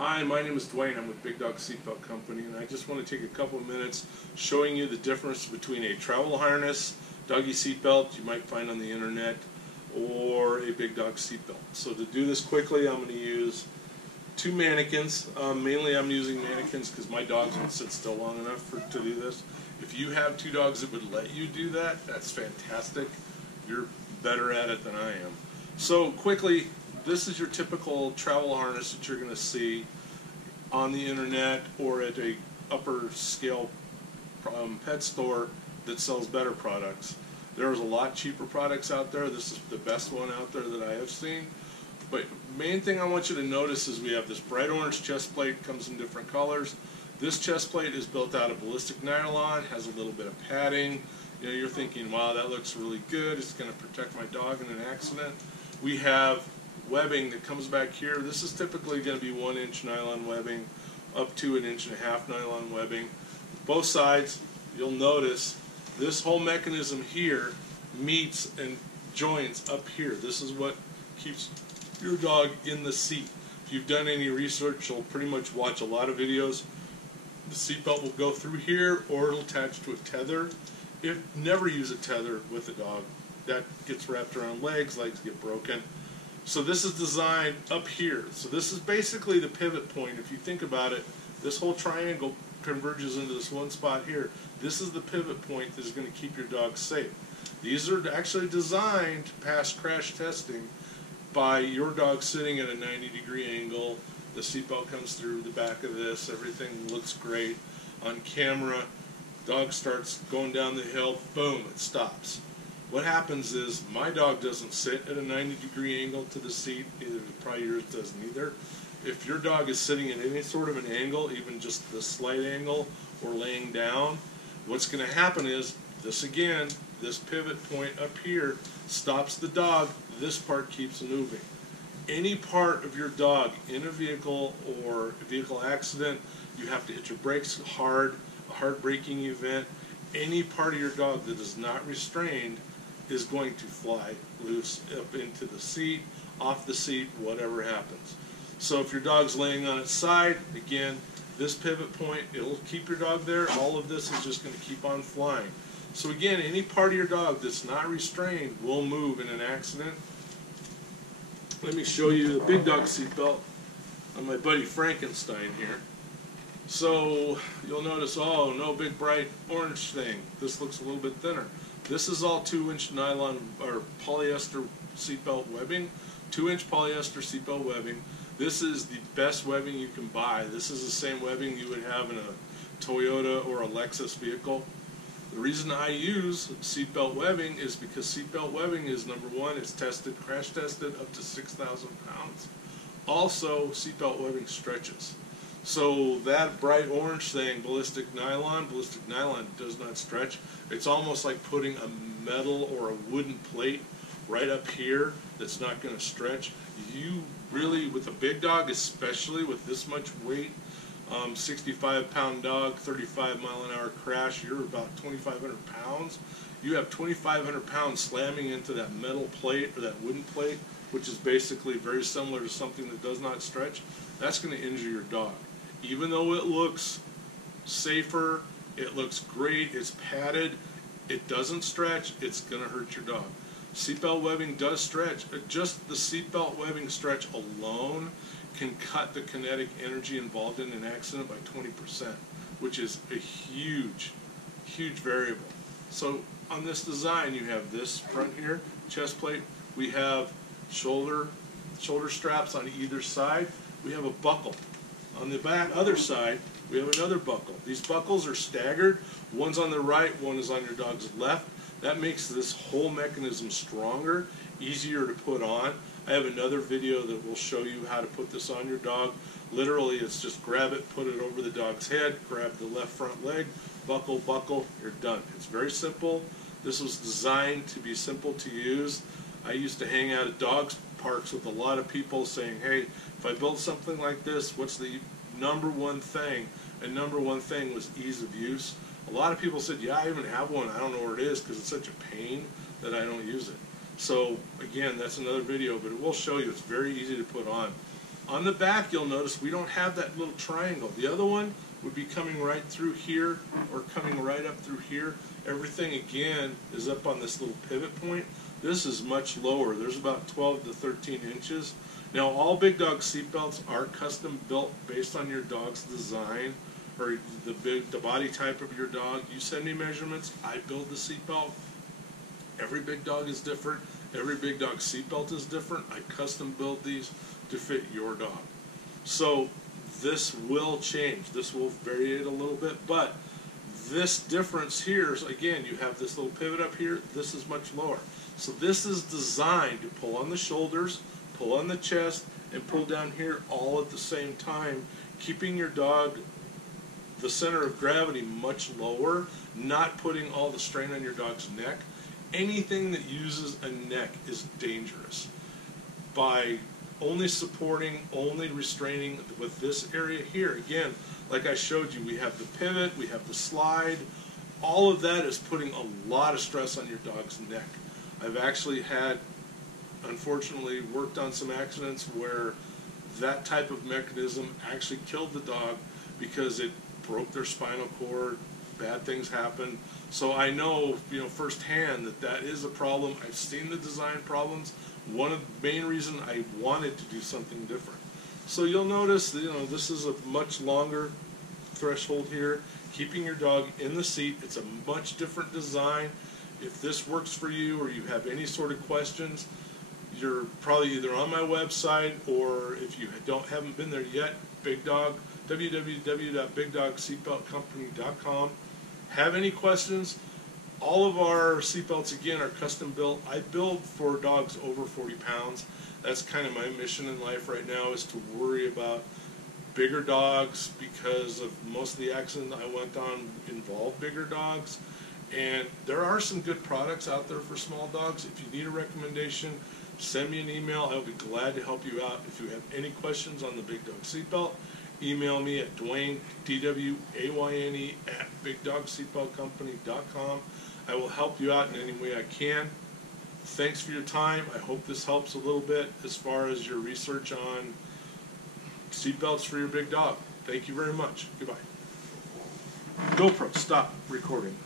Hi, my name is Dwayne. I'm with Big Dog Seatbelt Company, and I just want to take a couple of minutes showing you the difference between a travel harness, doggy seatbelt you might find on the internet, or a Big Dog seatbelt. So to do this quickly, I'm going to use two mannequins. Mainly I'm using mannequins because my dogs won't sit still long enough to do this. If you have two dogs that would let you do that, that's fantastic. You're better at it than I am. So quickly, this is your typical travel harness that you're going to see on the internet or at a upper scale pet store that sells better products. There's a lot cheaper products out there. This is the best one out there that I have seen. But main thing I want you to notice is we have this bright orange chest plate, comes in different colors. This chest plate is built out of ballistic nylon, has a little bit of padding. You know, you're thinking, wow, that looks really good. It's going to protect my dog in an accident. We have webbing that comes back here. This is typically going to be 1-inch nylon webbing up to 1.5 inch nylon webbing. Both sides, you'll notice this whole mechanism here meets and joins up here. This is what keeps your dog in the seat. If you've done any research, you'll pretty much watch a lot of videos. The seatbelt will go through here, or it'll attach to a tether. Never use a tether with the dog. That gets wrapped around legs get broken. So this is designed up here. So this is basically the pivot point. If you think about it, this whole triangle converges into this one spot here. This is the pivot point that is going to keep your dog safe. These are actually designed to pass crash testing by your dog sitting at a 90-degree angle. The seatbelt comes through the back of this. Everything looks great. On camera, dog starts going down the hill. Boom, it stops. What happens is my dog doesn't sit at a 90-degree angle to the seat. Probably yours doesn't either. If your dog is sitting at any sort of an angle, even just the slight angle or laying down, what's going to happen is this again, this pivot point up here stops the dog. This part keeps moving. Any part of your dog in a vehicle or a vehicle accident, you have to hit your brakes hard, a hard braking event. Any part of your dog that is not restrained is going to fly loose up into the seat, off the seat, whatever happens. So if your dog's laying on its side, again, this pivot point, it'll keep your dog there. All of this is just going to keep on flying. So again, any part of your dog that's not restrained will move in an accident. Let me show you the Big Dog seatbelt on my buddy Frankenstein here. So you'll notice, oh, no big bright orange thing. This looks a little bit thinner. This is all 2-inch nylon or polyester seatbelt webbing, 2-inch polyester seatbelt webbing. This is the best webbing you can buy. This is the same webbing you would have in a Toyota or a Lexus vehicle. The reason I use seatbelt webbing is because seatbelt webbing is, number one, it's tested, crash tested up to 6,000 pounds. Also, seatbelt webbing stretches. So that bright orange thing, ballistic nylon does not stretch. It's almost like putting a metal or a wooden plate right up here that's not going to stretch. You really, with a big dog, especially with this much weight, 65-pound dog, 35-mile-an-hour crash, you're about 2,500 pounds. You have 2,500 pounds slamming into that metal plate or that wooden plate, which is basically very similar to something that does not stretch. That's going to injure your dog. Even though it looks safer, it looks great, it's padded, it doesn't stretch, it's going to hurt your dog. Seatbelt webbing does stretch. Just the seatbelt webbing stretch alone can cut the kinetic energy involved in an accident by 20%, which is a huge, huge variable. So on this design, you have this front here, chest plate. We have shoulder straps on either side. We have a buckle. On the back, other side, we have another buckle. These buckles are staggered. One's on the right, one is on your dog's left. That makes this whole mechanism stronger, easier to put on. I have another video that will show you how to put this on your dog. Literally, it's just grab it, put it over the dog's head, grab the left front leg, buckle, you're done. It's very simple. This was designed to be simple to use. I used to hang out at dog parks with a lot of people saying, hey, if I build something like this, what's the number one thing? And number one thing was ease of use. A lot of people said, yeah, I even have one. I don't know where it is because it's such a pain that I don't use it. So again, that's another video, but it will show you it's very easy to put on. On the back, you'll notice we don't have that little triangle. The other one would be coming right through here or coming right up through here. Everything, again, is up on this little pivot point. This is much lower. There's about 12 to 13 inches. Now, all Big Dog seatbelts are custom built based on your dog's design or the body type of your dog. You send me measurements, I build the seatbelt. Every Big Dog is different. Every Big Dog seatbelt is different. I custom build these to fit your dog. So this will change. This will vary it a little bit, but this difference here is, again, you have this little pivot up here. This is much lower. So this is designed to pull on the shoulders, pull on the chest, and pull down here all at the same time, keeping your dog, the center of gravity, much lower, not putting all the strain on your dog's neck. Anything that uses a neck is dangerous. By only supporting, only restraining with this area here, again, like I showed you, we have the pivot, we have the slide. All of that is putting a lot of stress on your dog's neck. I've actually had, unfortunately, worked on some accidents where that type of mechanism actually killed the dog because it broke their spinal cord. Bad things happen. So I know, firsthand that is a problem. I've seen the design problems. One of the main reasons I wanted to do something different. So you'll notice that, this is a much longer threshold here, keeping your dog in the seat. It's a much different design. If this works for you or you have any sort of questions, you're probably either on my website, or if you haven't been there yet, Big Dog, www.bigdogseatbeltcompany.com. Have any questions? All of our seatbelts, again, are custom built. I build for dogs over 40 pounds. That's kind of my mission in life right now, is to worry about bigger dogs, because of most of the accidents I went on involved bigger dogs. And there are some good products out there for small dogs. If you need a recommendation, send me an email. I'll be glad to help you out. If you have any questions on the Big Dog seatbelt, email me at Dwayne, D-W-A-Y-N-E, at bigdogseatbeltcompany.com. I will help you out in any way I can. Thanks for your time. I hope this helps a little bit as far as your research on seatbelts for your big dog. Thank you very much. Goodbye. GoPro, stop recording.